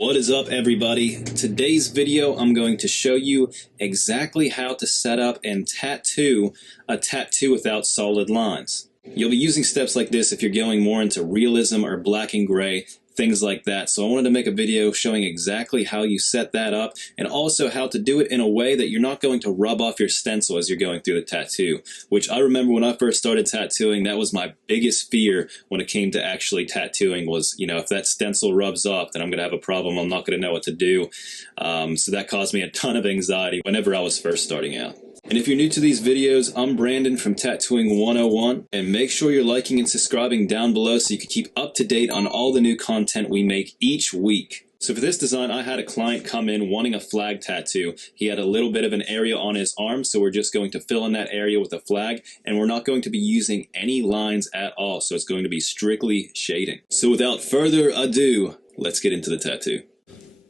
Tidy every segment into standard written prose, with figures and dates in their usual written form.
What is up, everybody? Today's video I'm going to show you exactly how to set up and tattoo a tattoo without solid lines. You'll be using steps like this if you're going more into realism or black and gray, things like that. So I wanted to make a video showing exactly how you set that up and also how to do it in a way that you're not going to rub off your stencil as you're going through the tattoo, which I remember when I first started tattooing, that was my biggest fear when it came to actually tattooing was, if that stencil rubs off, then I'm going to have a problem. I'm not going to know what to do. So that caused me a ton of anxiety whenever I was first starting out. And if you're new to these videos, I'm Brandon from Tattooing 101, and make sure you're liking and subscribing down below so you can keep up to date on all the new content we make each week. So for this design, I had a client come in wanting a flag tattoo. He had a little bit of an area on his arm, so we're just going to fill in that area with a flag, and we're not going to be using any lines at all, so it's going to be strictly shading. So without further ado, let's get into the tattoo.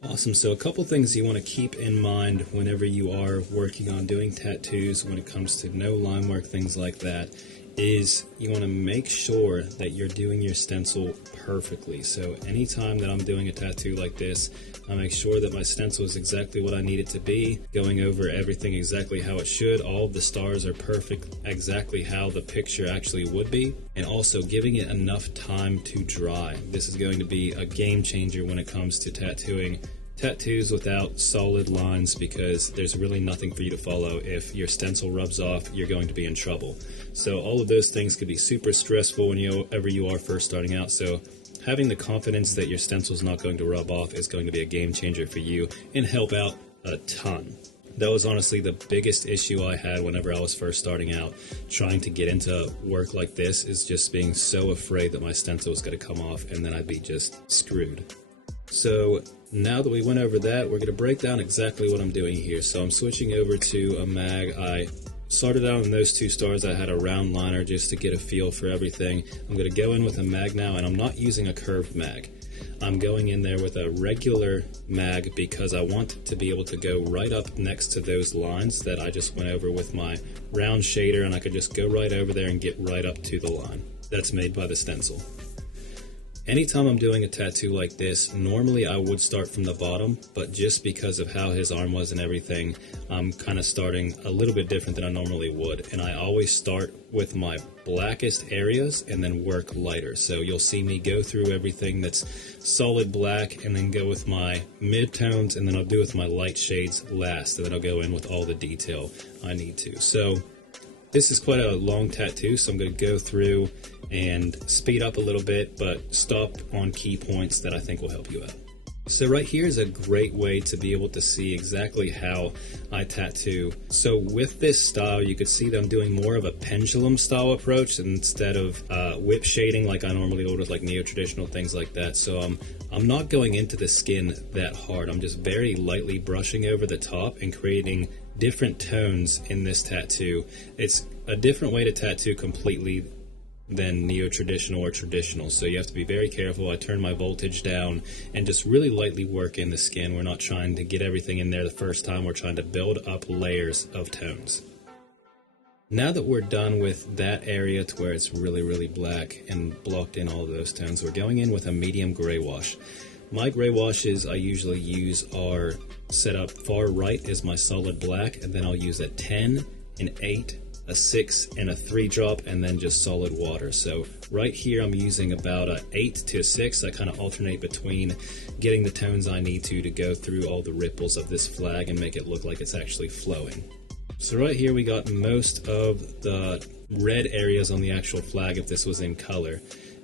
Awesome. So a couple things you want to keep in mind whenever you are working on doing tattoos when it comes to no line work, things like that, is you want to make sure that you're doing your stencil perfectly. So anytime that I'm doing a tattoo like this, I make sure that my stencil is exactly what I need it to be, going over everything exactly how it should. All of the stars are perfect, exactly how the picture actually would be, and also giving it enough time to dry. This is going to be a game changer when it comes to tattooing tattoos without solid lines, because there's really nothing for you to follow. If your stencil rubs off, you're going to be in trouble. So all of those things could be super stressful whenever you are first starting out. So having the confidence that your stencil is not going to rub off is going to be a game changer for you and help out a ton. That was honestly the biggest issue I had whenever I was first starting out. Trying to get into work like this is just being so afraid that my stencil was going to come off and then I'd be just screwed. So now that we went over that, we're going to break down exactly what I'm doing here. So I'm switching over to a mag. I started out on those two stars. I had a round liner just to get a feel for everything. I'm going to go in with a mag now, and I'm not using a curved mag. I'm going in there with a regular mag because I want to be able to go right up next to those lines that I just went over with my round shader, and I could just go right over there and get right up to the line that's made by the stencil. Anytime I'm doing a tattoo like this, normally I would start from the bottom, but just because of how his arm was and everything, I'm kind of starting a little bit different than I normally would. And I always start with my blackest areas and then work lighter. So you'll see me go through everything that's solid black and then go with my mid-tones, and then I'll do with my light shades last, and then I'll go in with all the detail I need to. So this is quite a long tattoo, so I'm going to go through and speed up a little bit, but stop on key points that I think will help you out. So right here is a great way to be able to see exactly how I tattoo. So with this style, you could see that I'm doing more of a pendulum style approach instead of whip shading like I normally would with like neo-traditional things like that. So I'm not going into the skin that hard. I'm just very lightly brushing over the top and creating different tones in this tattoo. It's a different way to tattoo completely than neo-traditional or traditional, so you have to be very careful. I turn my voltage down and just really lightly work in the skin. We're not trying to get everything in there the first time. We're trying to build up layers of tones. Now that we're done with that area to where it's really, really black and blocked in all of those tones, we're going in with a medium gray wash. My gray washes I usually use are set up far right is my solid black, and then I'll use a 10, an 8, a 6, and a 3 drop, and then just solid water. So right here I'm using about a 8 to a 6. I kind of alternate between getting the tones I need to go through all the ripples of this flag and make it look like it's actually flowing. So right here we got most of the red areas on the actual flag if this was in color.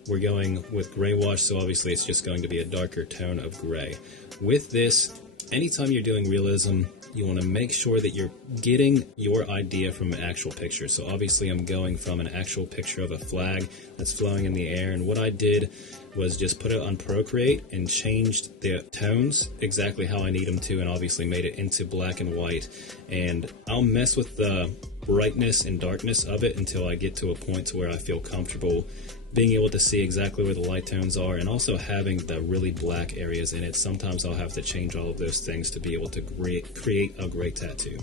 We're going with gray wash, so obviously it's just going to be a darker tone of gray. With this, anytime you're doing realism, you want to make sure that you're getting your idea from an actual picture. So obviously I'm going from an actual picture of a flag that's flowing in the air, and what I did was just put it on Procreate and changed the tones exactly how I need them to, and obviously made it into black and white. And I'll mess with the brightness and darkness of it until I get to a point to where I feel comfortable being able to see exactly where the light tones are, and also having the really black areas in it. Sometimes I'll have to change all of those things to be able to create a great tattoo.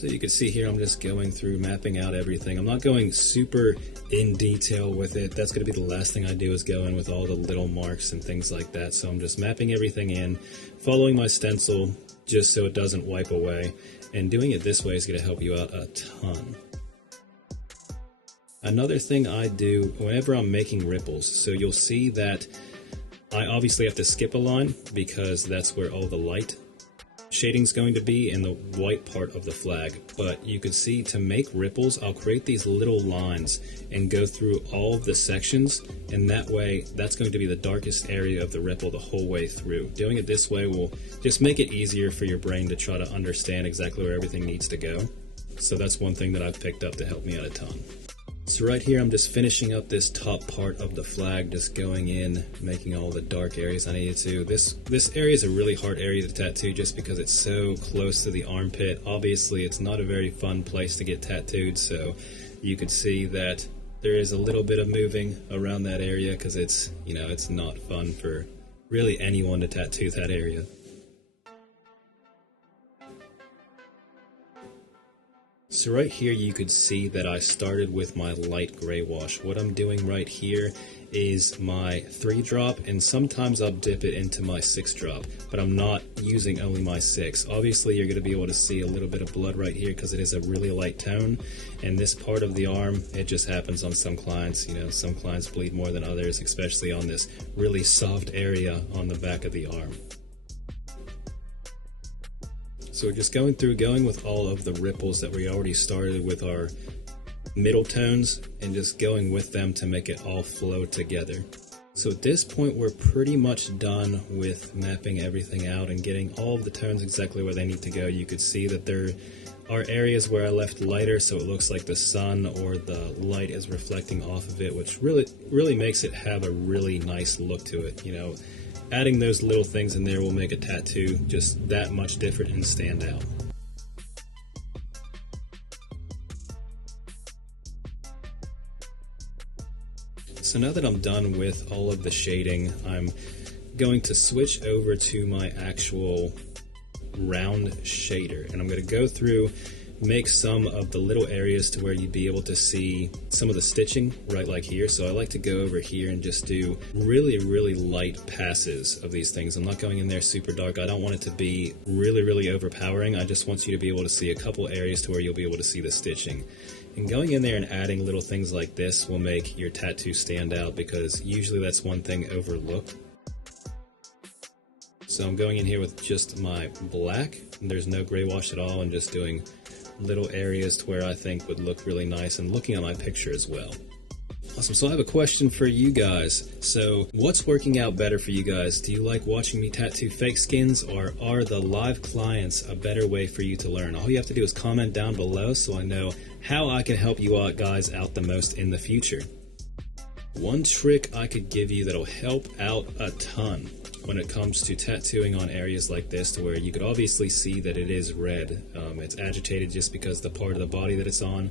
So you can see here I'm just going through mapping out everything. I'm not going super in detail with it. That's going to be the last thing I do, is go in with all the little marks and things like that. So I'm just mapping everything in, following my stencil just so it doesn't wipe away. And doing it this way is going to help you out a ton. Another thing I do whenever I'm making ripples, so you'll see that I obviously have to skip a line because that's where all the light shading's going to be in the white part of the flag. But you can see, to make ripples, I'll create these little lines and go through all of the sections, and that way that's going to be the darkest area of the ripple the whole way through. Doing it this way will just make it easier for your brain to try to understand exactly where everything needs to go. So that's one thing that I've picked up to help me out a ton. So right here I'm just finishing up this top part of the flag, just going in, making all the dark areas I needed to. This area is a really hard area to tattoo just because it's so close to the armpit. Obviously it's not a very fun place to get tattooed, so you can see that there is a little bit of moving around that area because it's, you know, it's not fun for really anyone to tattoo that area. So right here you could see that I started with my light gray wash. What I'm doing right here is my 3-drop, and sometimes I'll dip it into my 6-drop, but I'm not using only my 6. Obviously you're going to be able to see a little bit of blood right here because it is a really light tone, and this part of the arm, it just happens on some clients. You know, some clients bleed more than others, especially on this really soft area on the back of the arm. So we're just going with all of the ripples that we already started with our middle tones, and just going with them to make it all flow together. So at this point we're pretty much done with mapping everything out and getting all of the tones exactly where they need to go. You could see that there are areas where I left lighter, so it looks like the sun or the light is reflecting off of it, which really makes it have a really nice look to it. You know, adding those little things in there will make a tattoo just that much different and stand out. So now that I'm done with all of the shading, I'm going to switch over to my actual round shader, and I'm going to go through, make some of the little areas to where you'd be able to see some of the stitching right like here. So I like to go over here and just do really light passes of these things. I'm not going in there super dark. I don't want it to be really overpowering. I just want you to be able to see a couple areas to where you'll be able to see the stitching. And going in there and adding little things like this will make your tattoo stand out, because usually that's one thing overlooked. So I'm going in here with just my black, and there's no gray wash at all, and just doing little areas to where I think would look really nice, and looking at my picture as well. Awesome, so I have a question for you guys. So what's working out better for you guys? Do you like watching me tattoo fake skins, or are the live clients a better way for you to learn? All you have to do is comment down below so I know how I can help you guys out the most in the future. One trick I could give you that'll help out a ton when it comes to tattooing on areas like this, to where you could obviously see that it is red. It's agitated just because the part of the body that it's on.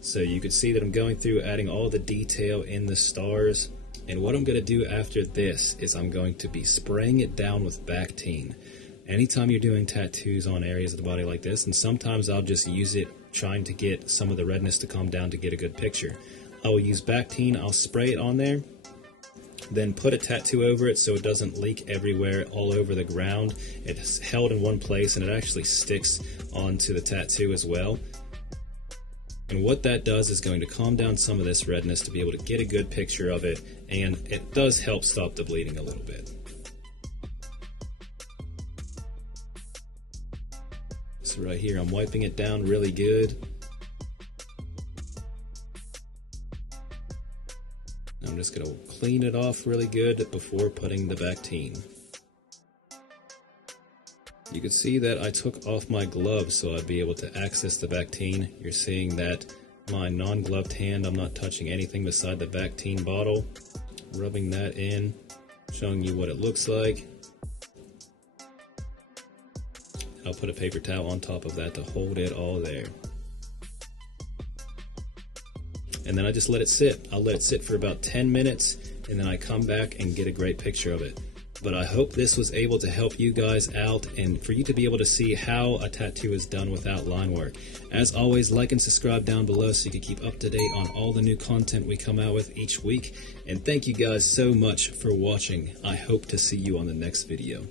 So you could see that I'm going through adding all the detail in the stars. And what I'm going to do after this is I'm going to be spraying it down with Vactine. Anytime you're doing tattoos on areas of the body like this, and sometimes I'll just use it trying to get some of the redness to calm down to get a good picture. I will use Vactine, I'll spray it on there, then put a tattoo over it so it doesn't leak everywhere all over the ground. It's held in one place and it actually sticks onto the tattoo as well. And what that does is going to calm down some of this redness to be able to get a good picture of it, and it does help stop the bleeding a little bit. So right here I'm wiping it down really good. I'm just going to clean it off really good before putting the Vactine. You can see that I took off my gloves so I'd be able to access the Vactine. You're seeing that my non-gloved hand, I'm not touching anything beside the Vactine bottle. Rubbing that in, showing you what it looks like. I'll put a paper towel on top of that to hold it all there. And then I just let it sit. I'll let it sit for about 10 minutes, and then I come back and get a great picture of it. But I hope this was able to help you guys out and for you to be able to see how a tattoo is done without line work. As always, like and subscribe down below so you can keep up to date on all the new content we come out with each week. And thank you guys so much for watching. I hope to see you on the next video.